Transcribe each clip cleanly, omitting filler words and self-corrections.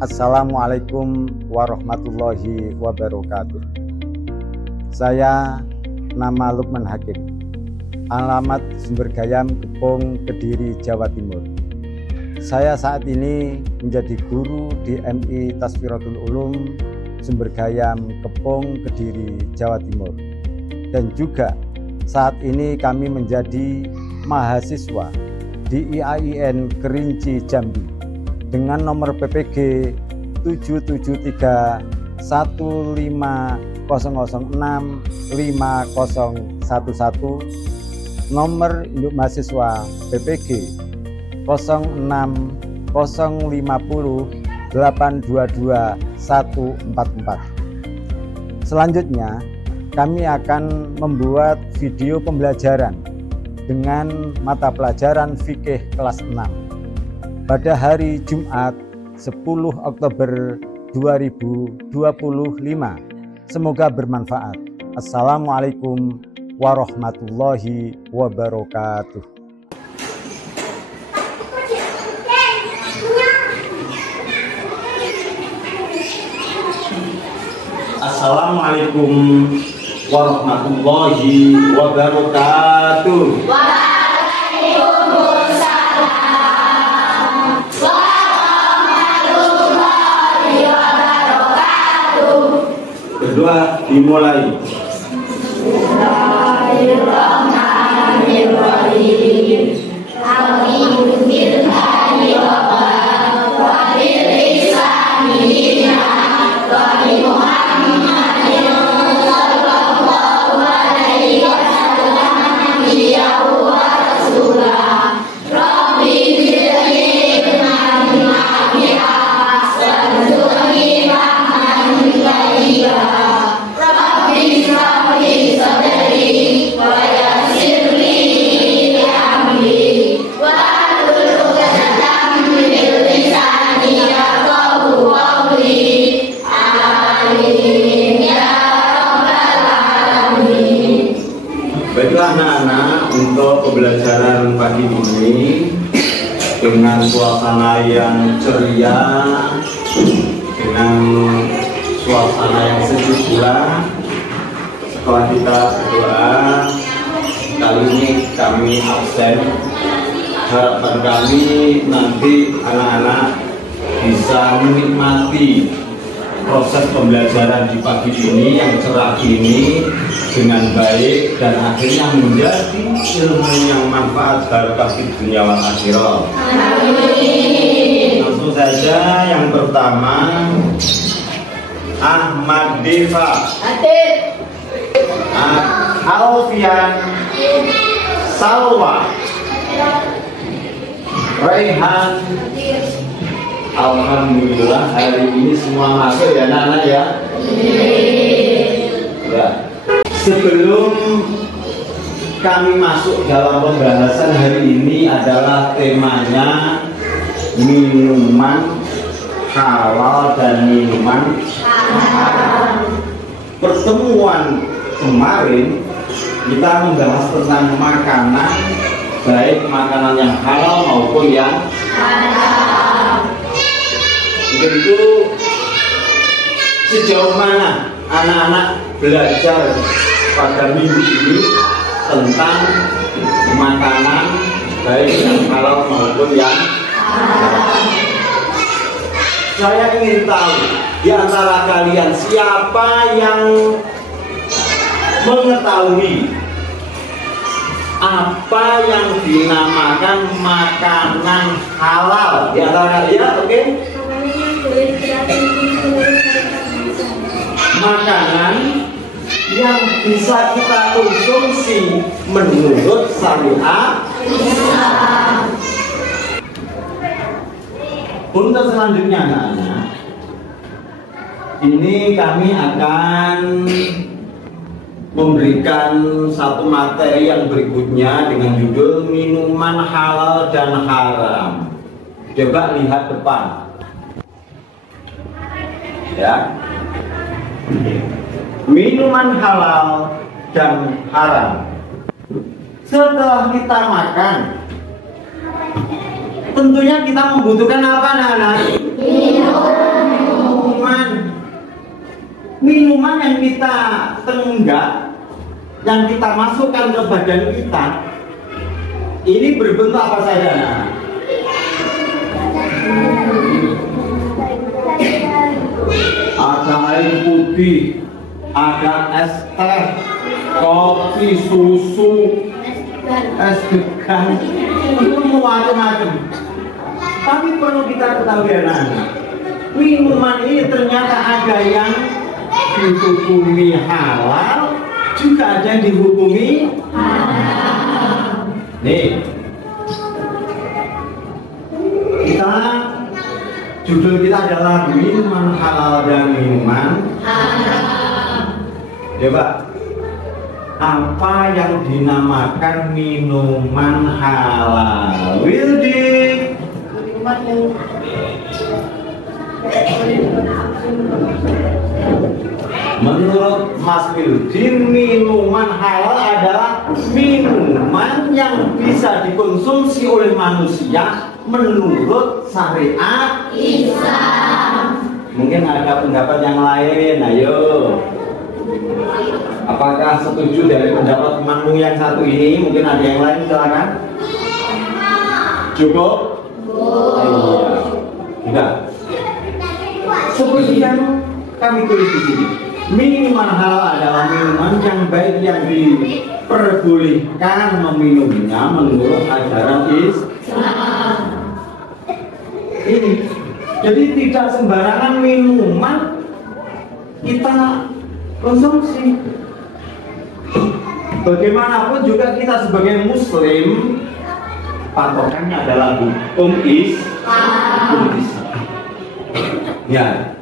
Assalamualaikum warahmatullahi wabarakatuh. Saya nama Lukman Hakim, alamat Sumbergayam, Kepung, Kediri, Jawa Timur. Saya saat ini menjadi guru di MI Tasfiratul Ulum Sumbergayam, Kepung, Kediri, Jawa Timur. Dan juga saat ini kami menjadi mahasiswa di IAIN Kerinci, Jambi dengan nomor PPG 77315006511, nomor induk mahasiswa PPG 060050822 Selanjutnya kami akan membuat video pembelajaran dengan mata pelajaran fikih kelas 6 pada hari Jumat 10 Oktober 2025. Semoga bermanfaat. Assalamualaikum warahmatullahi wabarakatuh. Assalamualaikum warahmatullahi wabarakatuh. Berdoa dimulai. Bismillahirrahmanirrahim. Alhamdulillahi wa bilisanihi wa bi Muhammadin sallallahu alaihi wasallam nabiyyan wa rasulah. Rabbi zidni ilman nafi'a warzuqni fahman ghayya. Rabbi shrah li sadri wa yassir li amri wahlul 'uqdatam min lisani yafqahu qawli. Amin ya rabbal alamin. Baiklah anak-anak, untuk pembelajaran pagi ini dengan suasana yang ceria, dengan suasana yang sejuk pula, setelah kita berdoa, kali ini kami absen. Harapan kami nanti anak-anak bisa menikmati proses pembelajaran di pagi ini yang cerah ini dengan baik dan akhirnya menjadi ilmu yang manfaat barokah di dunia wal akhirah. Langsung saja yang pertama, Ahmad Deva, Alfian, Salwa, Raihan. Alhamdulillah hari ini semua masuk ya anak-anak ya. Ya. Sebelum kami masuk dalam pembahasan hari ini adalah temanya minuman halal dan minuman haram. Pertemuan kemarin kita membahas tentang makanan, baik makanan yang halal maupun yang haram. Untuk itu sejauh mana anak-anak belajar pada minggu ini tentang makanan baik yang halal maupun yang haram? Saya ingin tahu di antara kalian siapa yang mengetahui apa yang dinamakan makanan halal di antara kalian? Oke? Makanan yang bisa kita konsumsi menurut syariat Islam. Untuk selanjutnya anak-anak, ini kami akan memberikan satu materi yang berikutnya dengan judul minuman halal dan haram. Coba lihat depan ya. Minuman halal dan haram. Setelah kita makan, tentunya kita membutuhkan apa anak-anak? Minum. Minuman yang kita tenggak, yang kita masukkan ke badan kita, ini berbentuk apa saja? Ada air putih, ada es teh, kopi, susu, es degan, itu macam-macam. Tapi perlu kita ketahui anak-anak, minuman ini ternyata ada yang dihukumi halal, juga ada yang dihukumi haram. Nih, judul kita adalah minuman halal dan minuman haram. Coba, apa yang dinamakan minuman halal? Wildi. Menurut Mas Wildi, minuman halal adalah minuman yang bisa dikonsumsi oleh manusia menurut syariat Islam. Mungkin ada pendapat yang lain, ayo. Apakah setuju dari pendapat temanmu yang satu ini? Mungkin ada yang lain, silakan. Cukup? Iya. Tidak. Seperti yang kami tulis di sini, minuman halal adalah minuman yang baik yang diperbolehkan meminumnya menurut ajaran Islam. Ini, jadi tidak sembarangan minuman kita konsumsi. Bagaimanapun juga kita sebagai Muslim, patokannya adalah hukum Islam. Ya,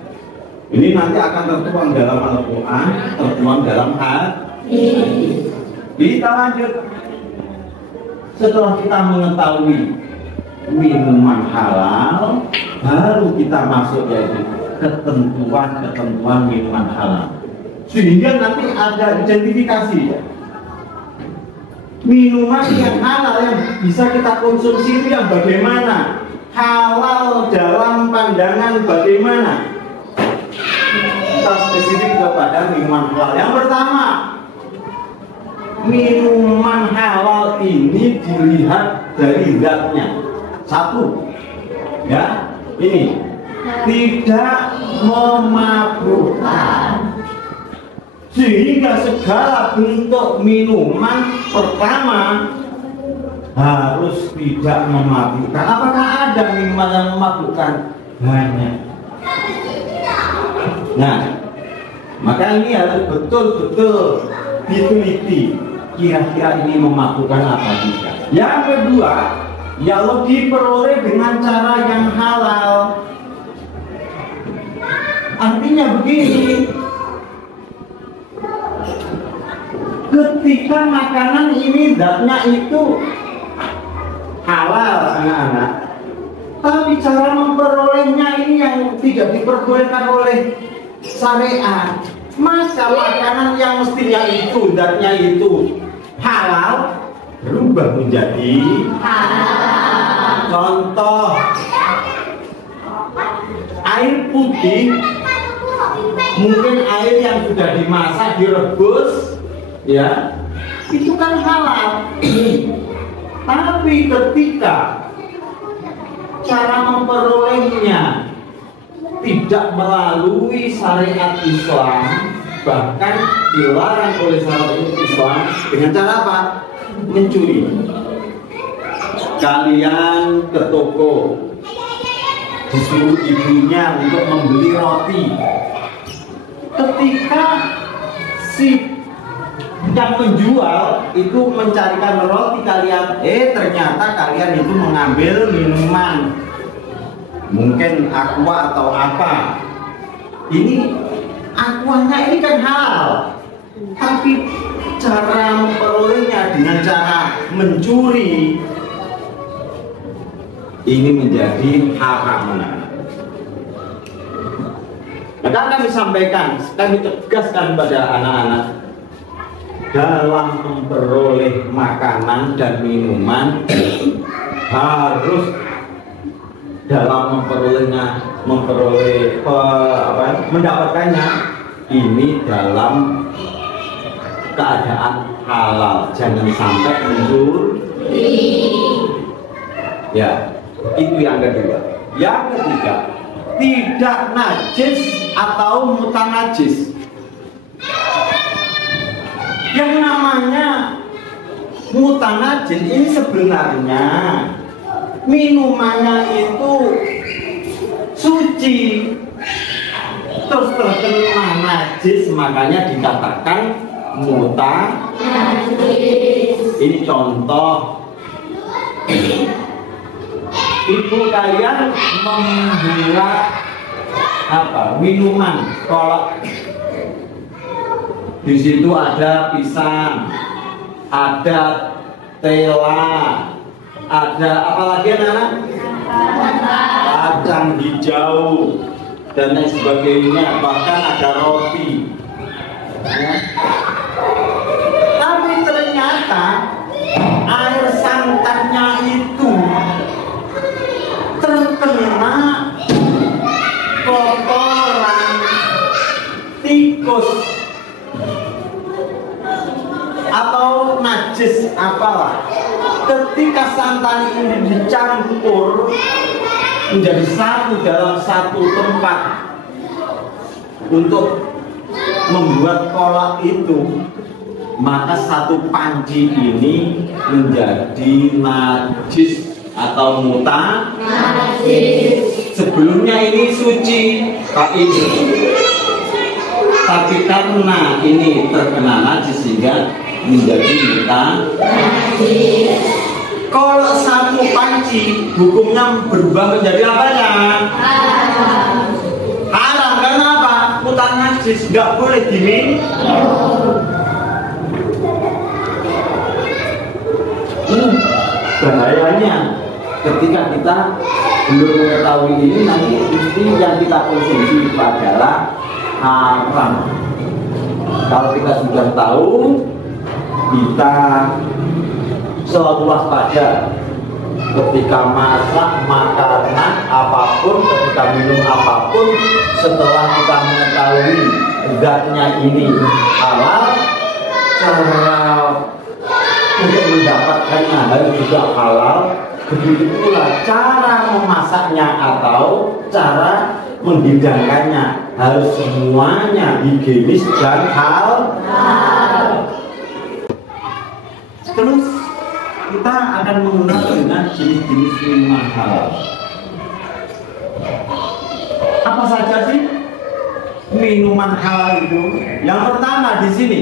ini nanti akan tertuang dalam Al-Quran, tertuang dalam hadis. Kita lanjut. Setelah kita mengetahui minuman halal, baru kita masuk yaitu ketentuan-ketentuan minuman halal. Sehingga nanti ada identifikasi ya. Minuman yang halal yang bisa kita konsumsi itu yang bagaimana? Halal dalam pandangan bagaimana? Kita spesifik kepada minuman halal. Yang pertama, minuman halal ini dilihat dari zatnya. Satu, ya, ini tidak memabukkan. Sehingga segala bentuk minuman pertama harus tidak memabukkan. Apakah ada minuman yang memabukkan? Banyak. Nah, maka ini harus betul-betul diteliti. Kira-kira ini memabukkan apa tidak. Yang kedua, kalau diperoleh dengan cara yang halal. Artinya begini, ketika makanan ini zatnya itu halal anak-anak, tapi cara memperolehnya ini yang tidak diperbolehkan oleh syariat, maka makanan yang mestinya itu zatnya itu halal berubah menjadi haram. Contoh, air putih, mungkin air yang sudah dimasak, direbus, ya, itu kan halal. Tapi ketika cara memperolehnya tidak melalui syariat Islam, bahkan dilarang oleh syariat Islam, dengan cara apa? Mencuri. Kalian ke toko, disuruh ibunya untuk membeli roti. Ketika si yang menjual itu mencarikan roti kalian, ternyata kalian itu mengambil minuman, mungkin aqua atau apa. Ini aquanya ini kan halal, tapi cara memperolehnya dengan cara mencuri ini menjadi haram. Maka kami sampaikan, kami tegaskan pada anak-anak, dalam memperoleh makanan dan minuman harus mendapatkannya ini dalam keadaan halal, jangan sampai mencuri. Ya, itu yang kedua. Yang ketiga, tidak najis atau mutanajis. Yang namanya mutanajis ini sebenarnya minumannya itu suci, terus terkena najis, makanya dikatakan mutanajis. Ini contoh, ibu kalian membuat minuman kolak, di situ ada pisang, ada tela, ada apa lagi anak? Kacang hijau dan lain sebagainya, bahkan ada roti ya. Tapi ternyata air santannya itu terkena kotoran tikus atau najis apalah. Ketika santan ini dicampur menjadi satu dalam satu tempat untuk membuat kolak itu, maka satu panci ini menjadi najis atau najis. Sebelumnya ini suci, tapi karena ini terkena najis sehingga menjadi najis. Kalau satu panci hukumnya berubah menjadi apa ya? Haram. Karena apa? Mutan najis, nggak boleh diminum. Bahayanya ketika kita belum mengetahui ini, nanti mesti yang kita konsumsi itu adalah haram. Kalau kita sudah tahu, kita selalu waspada ketika masak makanan apapun, ketika minum apapun. Setelah kita mengetahui zatnya ini halal, cara untuk mendapatkannya harus juga halal. Begitu pula cara memasaknya atau cara menghidangkannya harus semuanya higienis dan halal. Terus kita akan mengenal dengan jenis-jenis minuman halal. Apa saja sih minuman halal itu? Yang pertama di sini,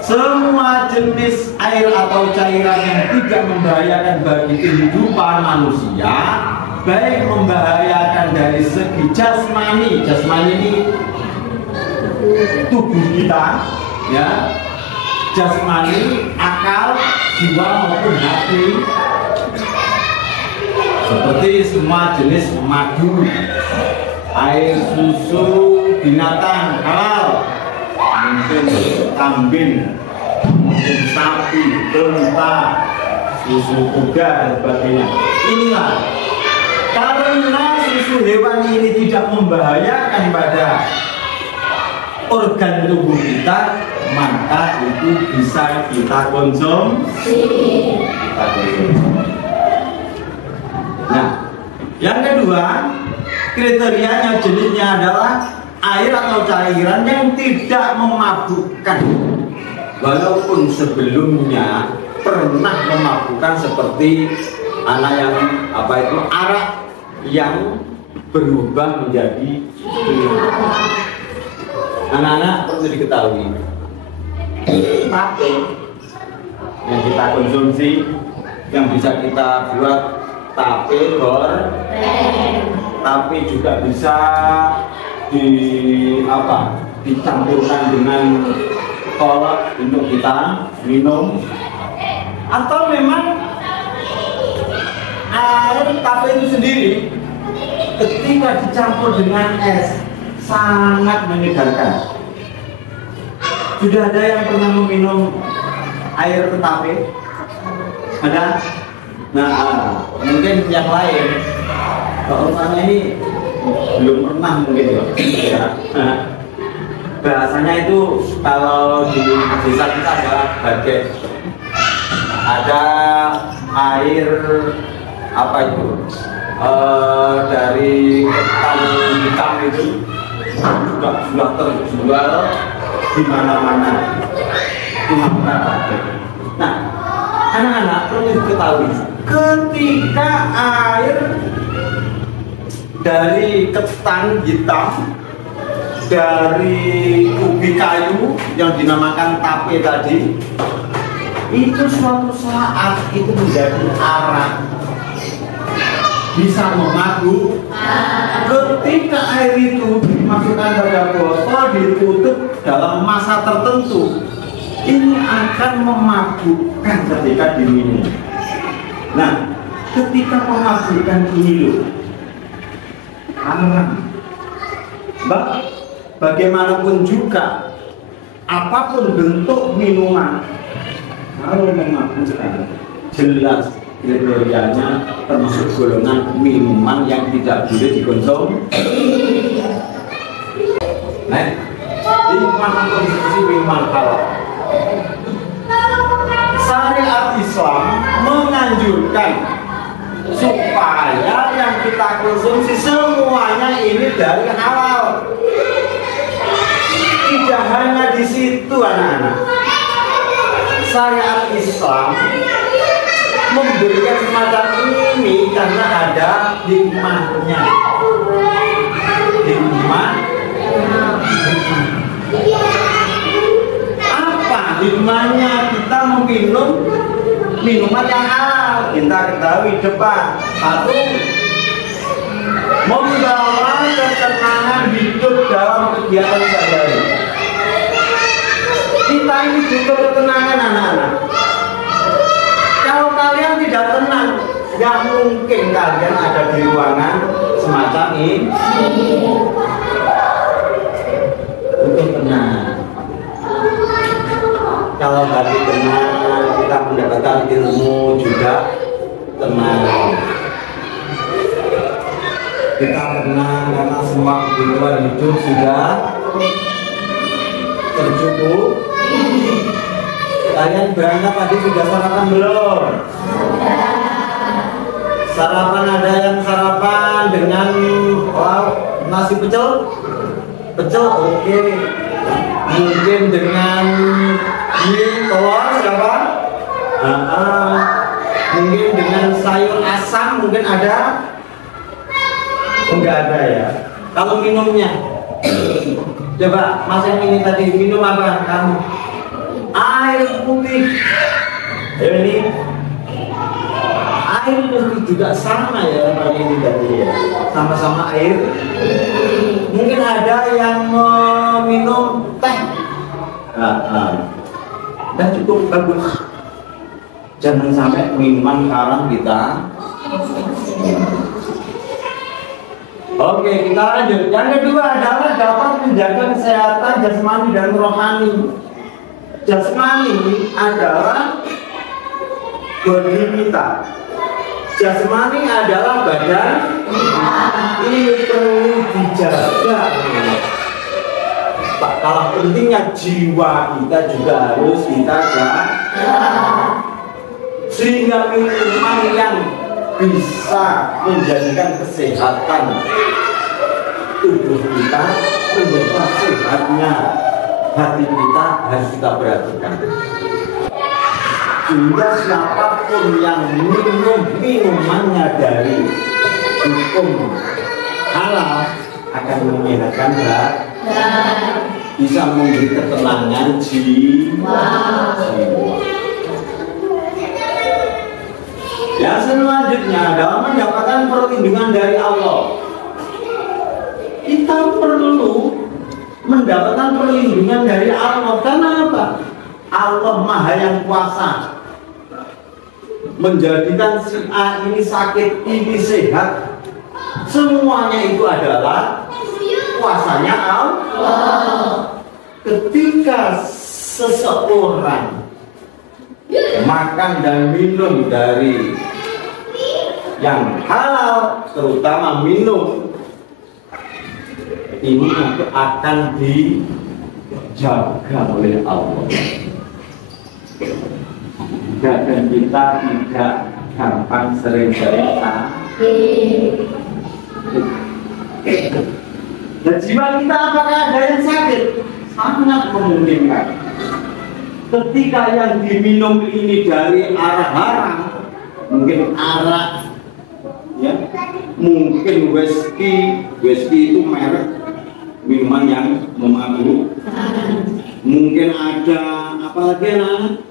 semua jenis air atau cairan yang tidak membahayakan bagi kehidupan manusia, baik membahayakan dari segi jasmani ini tubuh kita, ya, jasmani, akal, jiwa maupun hati, seperti semua jenis madu, air susu binatang halal, mungkin kambing, mungkin sapi, unta, susu kuda dan sebagainya. Inilah karena susu hewan ini tidak membahayakan pada organ tubuh kita, maka itu bisa kita konsumsi. Nah, yang kedua, kriterianya jenisnya adalah air atau cairan yang tidak memabukkan, walaupun sebelumnya pernah memabukkan, seperti anak yang arak yang berubah menjadi anak-anak. Perlu diketahui, tape yang kita konsumsi, yang bisa kita buat tape goreng, tapi juga bisa dicampurkan dengan kolak untuk kita minum, atau memang air tape itu sendiri ketika dicampur dengan es sangat menyegarkan. Sudah ada yang pernah meminum air tape? Ada? Nah, mungkin yang lain, kalau ini belum pernah mungkin ya. bahasanya itu kalau di desa kita adalah baget. Ada air apa itu dari ketan hitam itu juga sudah terjual di mana-mana. Nah, anak-anak perlu diketahui, ketika air dari ketan hitam dari ubi kayu yang dinamakan tape tadi, itu suatu saat itu menjadi arak, bisa memabuk. Ketika air itu dimasukkan pada botol, ditutup dalam masa tertentu, ini akan memabukkan ketika diminum. Nah, ketika memabukkan ini loh, haram. Bagaimanapun juga, apapun bentuk minuman, kalau memabukkan, jelas kriterianya termasuk golongan minuman yang tidak boleh dikonsumsi. Nah, ini konsumsi minuman halal. Syariat Islam menganjurkan supaya yang kita konsumsi semuanya ini dari halal. Tidak hanya di situ anak-anak. Syariat Islam memberikan semacam ini karena ada hikmahnya. Hikmah. Apa hikmahnya kita meminum minuman yang halal? Kita ketahui depan. Satu, membawa ketenangan hidup dalam kegiatan sehari-hari. Kita ini butuh ketenangan anak-anak. Kalau kalian tidak tenang, nggak mungkin kalian ada di ruangan semacam ini. Butuh tenang. Kalau hati tenang, kita mendapatkan ilmu juga tenang. Kita tenang karena semua kebutuhan hidup sudah tercukup. Kalian berangkat tadi sudah sarapan belum? Sarapan, ada yang sarapan dengan nasi pecel? Pecel oke. Mungkin dengan mie telur siapa? Mungkin dengan sayur asam mungkin ada? Enggak ada ya. Kalau minumnya, coba mas yang ini tadi minum apa kamu? Air putih. Ini air putih juga sama ya pada ini tadi ya. Sama-sama air. Mungkin ada yang minum teh. Dan cukup bagus. Jangan sampai minuman haram kita. Oke, kita lanjut. Yang kedua adalah dapat menjaga kesehatan jasmani dan rohani. Jasmani adalah bodi kita. Jasmani adalah badan. Ini perlu dijaga. Tak kalah pentingnya jiwa kita juga harus kita jaga. Sehingga minuman yang bisa menjadikan kesehatan tubuh kita, menjaga sehatnya hati kita harus kita perhatikan. Sehingga siapapun yang minum minumannya dari hukum halal akan menyehatkan bisa memberi ketenangan jiwa. Yang selanjutnya adalah mendapatkan perlindungan dari Allah. Kita perlu mendapatkan perlindungan dari Allah. Karena apa? Allah Maha yang kuasa menjadikan si A ini sakit, ini sehat. Semuanya itu adalah kuasanya Allah. Ketika seseorang makan dan minum dari yang halal, terutama minum, ini nanti akan dijaga oleh Allah. Dan kita tidak gampang sering-sering sakit. Dan jiwa kita apakah ada yang sakit? Sangat memungkinkan. Ketika yang diminum ini dari arah haram, mungkin arak, ya, mungkin whisky itu merek minuman yang memabuk. Mungkin ada apa lagi anak?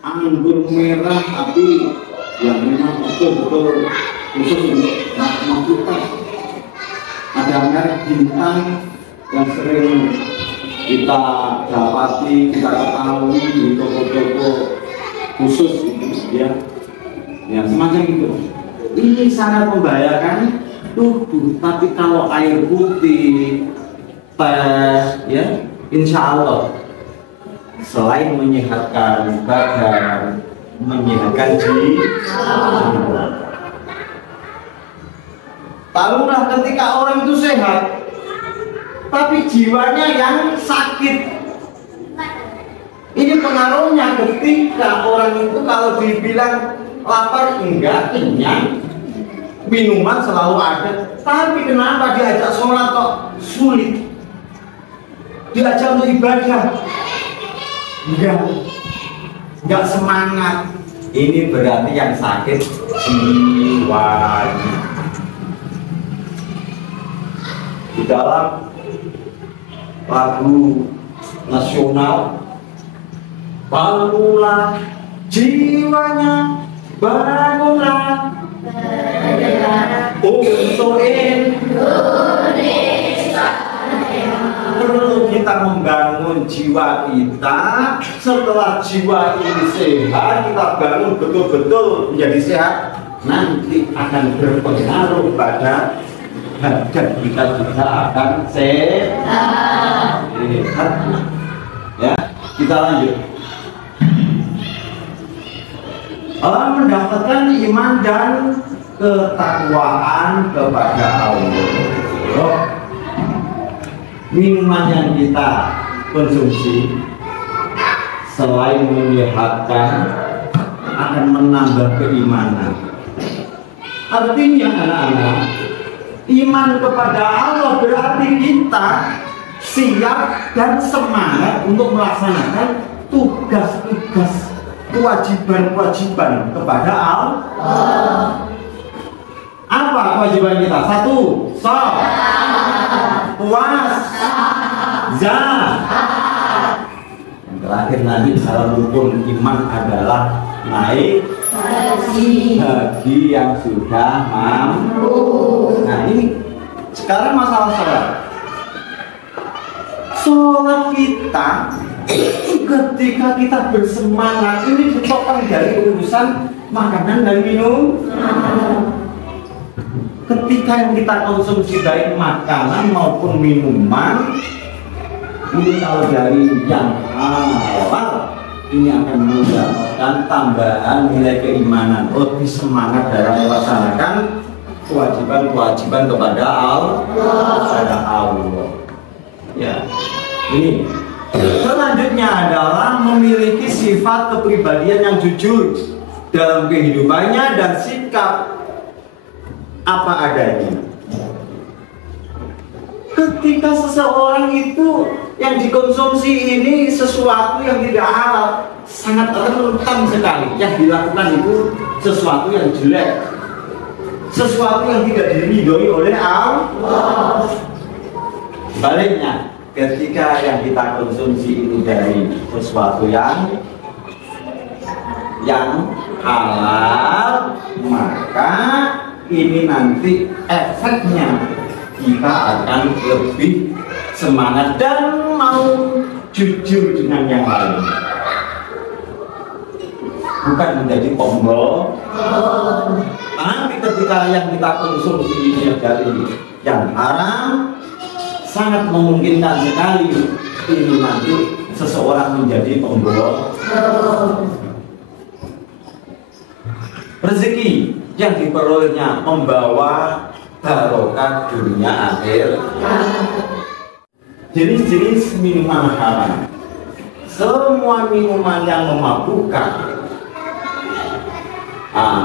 Anggur merah tapi yang memang betul-betul khusus untuk memabukkan. Ada merek bintang yang sering kita dapati, kita ketahui di toko-toko khusus ya, semacam itu. Ini sangat membahayakan tubuh. Tapi kalau air putih, teh, ya, insya Allah selain menyehatkan badan, menyehatkan jiwa. Taruhlah ketika orang itu sehat, tapi jiwanya yang sakit. Ini pengaruhnya ketika orang itu kalau dibilang lapar enggak, kenyang, minuman selalu ada. Tapi kenapa diajak sholat kok sulit? Diajak untuk ibadah enggak semangat. Ini berarti yang sakit jiwanya. Di dalam lagu nasional, bangunlah jiwanya, bangunlah untuk Indonesia. Perlu kita membangun jiwa kita. Setelah jiwa ini sehat, kita bangun betul-betul menjadi sehat, nanti akan berpengaruh pada badan kita juga akan sehat. Ya, kita lanjut. Allah mendapatkan iman dan ketakwaan kepada Allah. Minuman yang kita konsumsi selain menyehatkan akan menambah keimanan. Artinya anak-anak, iman kepada Allah berarti kita siap dan semangat untuk melaksanakan tugas-tugas, kewajiban-kewajiban kepada Allah. Apa kewajiban kita? Satu, sholat, puasa, zakat. Yang terakhir nanti dalam rukun iman adalah naik haji yang sudah mampu. Nah ini sekarang masalah sholat. Sholat kita ketika kita bersemangat ini ditopang dari urusan makanan dan minum. Ketika yang kita konsumsi baik makanan maupun minuman ini kalau dari yang halal, ini akan mendapatkan tambahan nilai keimanan, lebih semangat dalam melaksanakan kewajiban-kewajiban kepada Allah. Ya, ini selanjutnya adalah memiliki sifat kepribadian yang jujur dalam kehidupannya dan sikap apa adanya. Ketika seseorang itu yang dikonsumsi ini sesuatu yang tidak halal, sangat rentan sekali. Yang dilakukan itu sesuatu yang jelek, sesuatu yang tidak diridhoi oleh Allah. Baliknya, ketika yang kita konsumsi ini dari sesuatu yang halal, maka ini nanti efeknya kita akan lebih semangat dan mau jujur dengan yang lain, bukan menjadi pembohong. Tapi ketika yang kita konsumsi ini dari yang haram, sangat memungkinkan sekali ini nanti seseorang menjadi pembohong. Rezeki yang diperolehnya membawa barokah dunia akhir. jenis-jenis minuman haram. Semua minuman yang memabukkan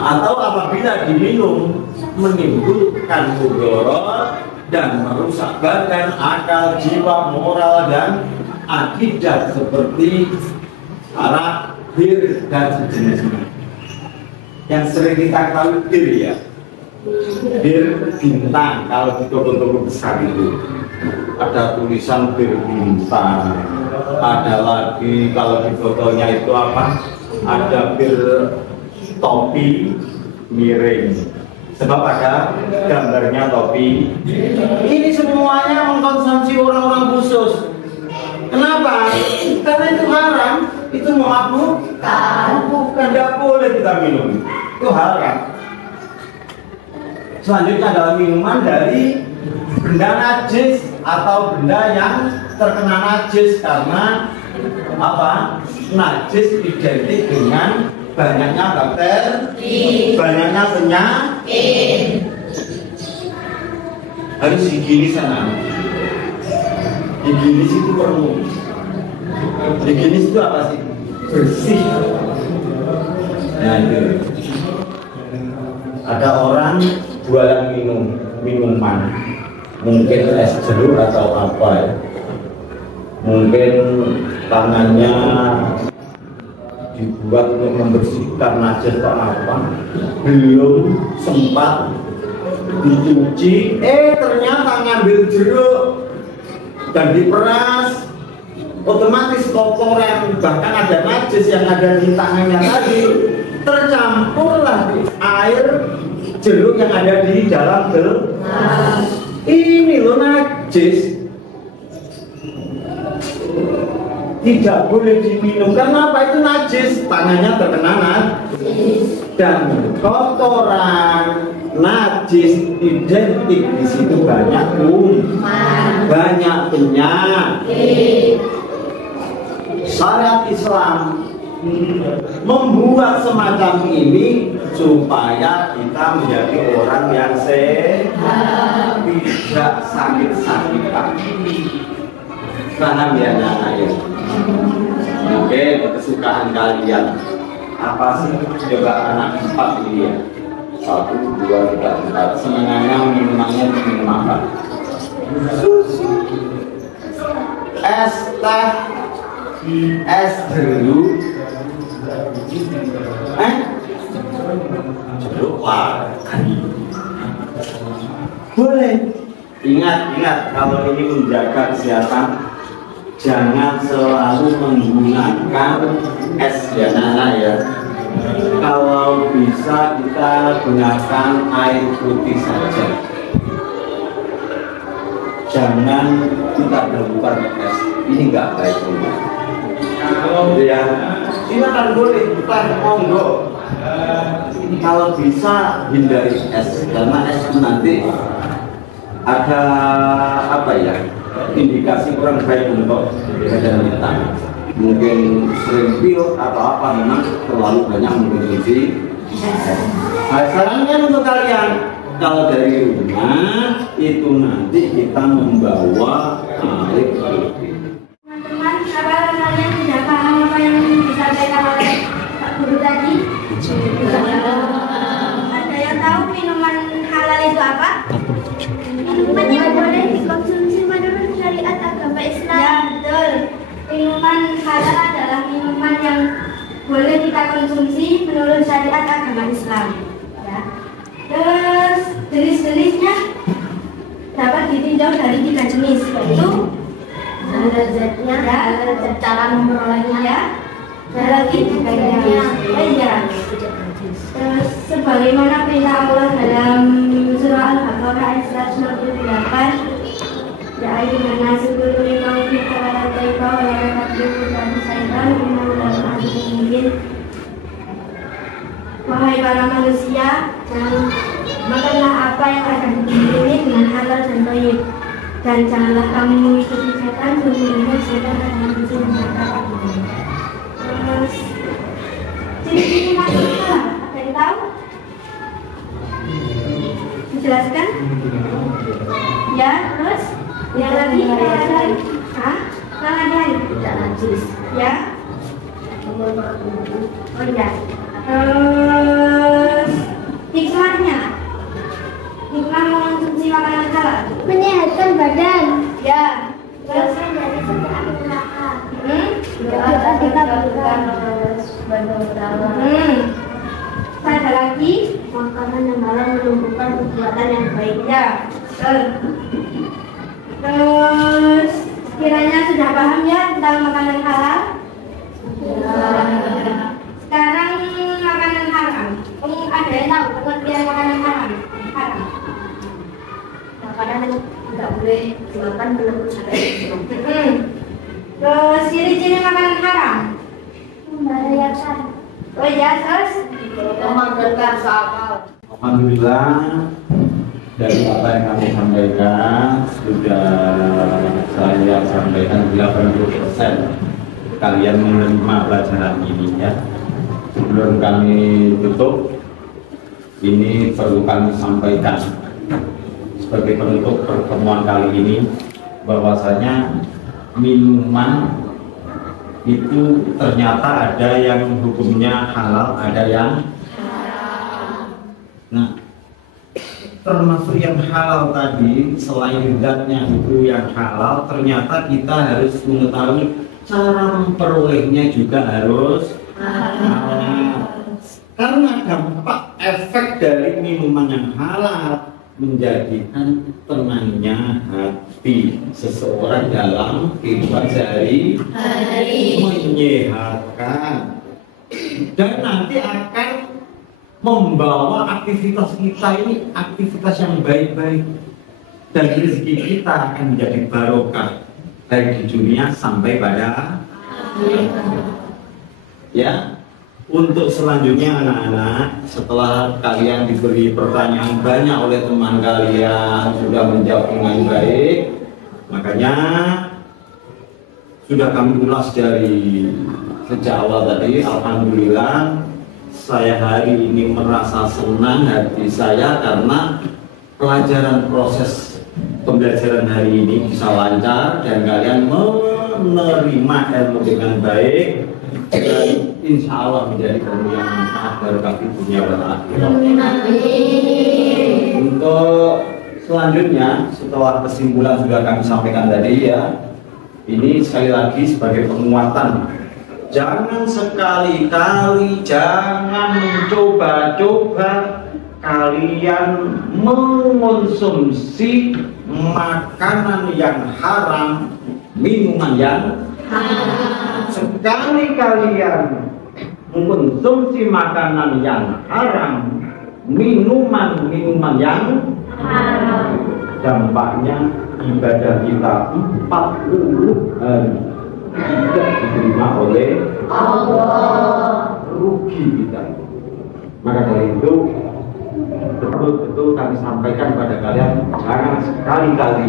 atau apabila diminum menimbulkan mudarat dan merusak badan, akal, jiwa, moral, dan akidah seperti arak, bir, dan sejenisnya. Yang sering kita tahu bir ya, bir bintang. Kalau di toko-toko besar itu ada tulisan bir bintang. Ada lagi kalau di fotonya itu apa? Ada bir topi miring. Sebab ada gambarnya topi. Ini semuanya mengkonsumsi orang-orang khusus. Kenapa? Karena itu haram. Itu memabukkan. Bukan, tidak boleh kita minum. Itu haram. Selanjutnya adalah minuman dari benda najis atau benda yang terkena najis, karena apa? Najis identik dengan banyaknya bakteri, banyaknya penyakit. Harus higienis sana. Higienis itu perlu. Higienis itu apa sih? Bersih. Nah itu. Ada orang jualan minuman, mungkin es jeruk atau apa ya, mungkin tangannya dibuat untuk membersihkan najis atau apa, belum sempat dicuci, ternyata ngambil jeruk dan diperas, otomatis kotoran bahkan ada najis yang ada di tangannya tadi tercampurlah di air jeruk yang ada di dalam gelas. Ini loh najis, tidak boleh diminum. Karena apa? Itu najis, tangannya terkena najis dan kotoran najis identik di situ banyak banyak penyakit. Syariat Islam membuat semacam ini supaya kita menjadi orang yang sehat, tidak sakit-sakitan. Paham ya anak-anak? Oke, kesukaan kalian apa sih? Coba anak 4 ini ya. 1, 2, 3, 4. Senangnya minumannya minum apa? Susu, es teh, es jeruk, jeruk pari. Boleh. Ingat kalau ini menjaga kesehatan, jangan selalu menggunakan es ya Nana ya. Kalau bisa kita gunakan air putih saja. Jangan kita dahulukan es. Ini nggak baik juga. Ya, silakan boleh kita monggo. Kalau bisa hindari es, karena es nanti ada apa ya, indikasi kurang baik untuk badan kita. Mungkin sering pil atau apa, memang terlalu banyak mengkonsumsi. Nah, sarannya untuk kalian, kalau dari rumah itu nanti kita membawa air putih. Teman-teman, apakah kalian sudah paham apa yang disampaikan oleh Pak Guru tadi? Ada yang tahu minuman halal itu apa? Minuman yang boleh dikonsumsi menurut syariat agama Islam. Ya, betul. Minuman halal adalah minuman yang boleh kita konsumsi menurut syariat agama Islam. Ya. Terus jenis-jenisnya dapat ditinjau dari 3 jenis, yaitu derajatnya, cara memperolehnya, ya. Lagi iya. Terus sebagaimana perintah Allah dalam surah Al-Baqarah ayat 158, ya ayyuhan nasu kulu mimma fi thalathaika wa la tadribu dan syaitan innahu lakum aduwwun mubin. Wahai para manusia, makanlah apa yang ada di bumi ini dengan halal dan thayyib, dan janganlah kamu mengikuti setan, sesungguhnya setan akan mencuri harta kamu. Terus ciri-ciri manusia, ada yang tahu? Dijelaskan? Ya, terus yang lagi ada lagi. Oh iya. Terus hikmahnya, hikmah mengonsumsi makanan halal. Menyehatkan badan. Ya. Terus Dari setiap neraka. doa kita bukan ada lagi Makanan yang halal menumbuhkan perbuatan yang baik. ya. Terus kiranya sudah paham ya tentang makanan halal. Sekarang makanan haram. Kamu ada yang tahu pengertian makanan haram? Haram. Makanan yang tidak boleh dimakan belum ada. Terus ciri-ciri makanan haram. Membahayakan. Oh ya, terus Memanggalkan akal. Alhamdulillah dari apa yang kami sampaikan sudah saya sampaikan 80% kalian menerima pelajaran ini ya. Sebelum kami tutup, ini perlu kami sampaikan sebagai penutup pertemuan kali ini bahwasanya minuman itu ternyata ada yang hukumnya halal, ada yang nah, termasuk yang halal tadi, selain zatnya itu yang halal, ternyata kita harus mengetahui cara memperolehnya juga harus halal. Karena dampak efek dari minuman yang halal menjadikan tenangnya hati seseorang dalam kehidupan sehari-hari, menyehatkan, dan nanti akan membawa aktivitas kita ini aktivitas yang baik-baik, dan rezeki kita akan menjadi barokah baik di dunia sampai pada ya. Untuk selanjutnya anak-anak, setelah kalian diberi pertanyaan banyak oleh teman kalian sudah menjawab dengan baik, makanya sudah kami ulas dari sejak awal tadi. Alhamdulillah saya hari ini merasa senang hati saya karena pelajaran proses pembelajaran hari ini bisa lancar dan kalian menerima ilmu dengan baik, dan insya Allah menjadi ilmu yang manfaat barokah di dunia dan akhirat. Untuk selanjutnya, setelah kesimpulan sudah kami sampaikan tadi ya, ini sekali lagi sebagai penguatan, jangan sekali-kali, jangan mencoba-coba kalian mengonsumsi makanan yang haram, minuman yang haram. Sekali kalian mengkonsumsi makanan yang haram, minuman yang haram, dampaknya ibadah kita 40 hari tidak diterima oleh Allah, rugi kita. Maka dari itu betul-betul kami sampaikan pada kalian, jangan sekali-kali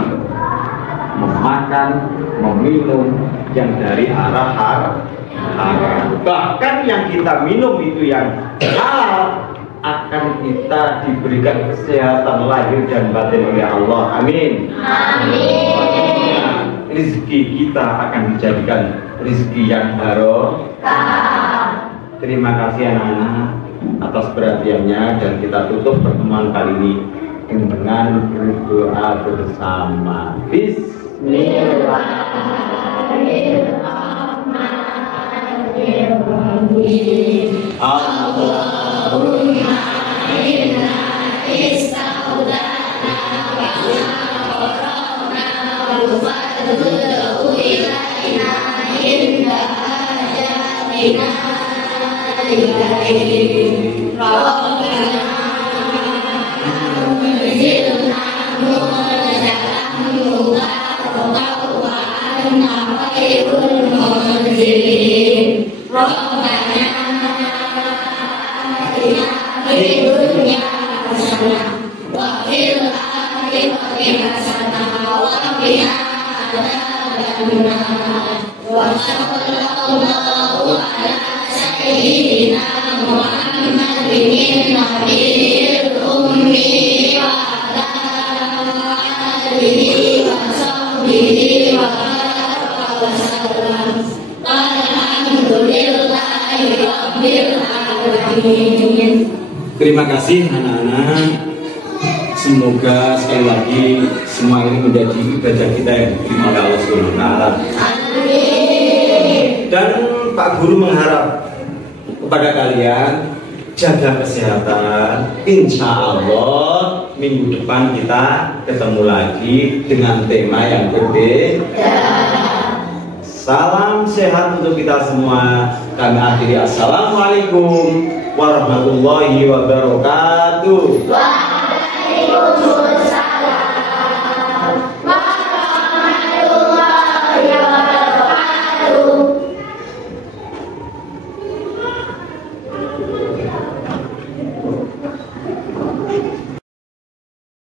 memakan, meminum yang dari arah haram. Bahkan yang kita minum itu yang halal akan kita diberikan kesehatan lahir dan batin oleh Allah. Amin. Amin. Rezeki kita akan dijadikan rezeki yang barokah. Terima kasih anak-anak atas perhatiannya, dan kita tutup pertemuan kali ini dengan berdoa bersama. Bismillahirrahmanirrahim. Allahumma inna istaudana wa qara'na wa fadluhu ilaina inda ajalina ilaih. Rabbana zidna Alhamdulillah. Terima kasih anak-anak. Semoga sekali lagi semua ini menjadi ibadah kita yang diterima oleh Allah Subhanahu wa Ta'ala. Dan Pak Guru mengharap kepada kalian jaga kesehatan. Insya Allah minggu depan kita ketemu lagi dengan tema yang berbeda. Salam sehat untuk kita semua. Kami akhiri. Assalamualaikum warahmatullahi wabarakatuh.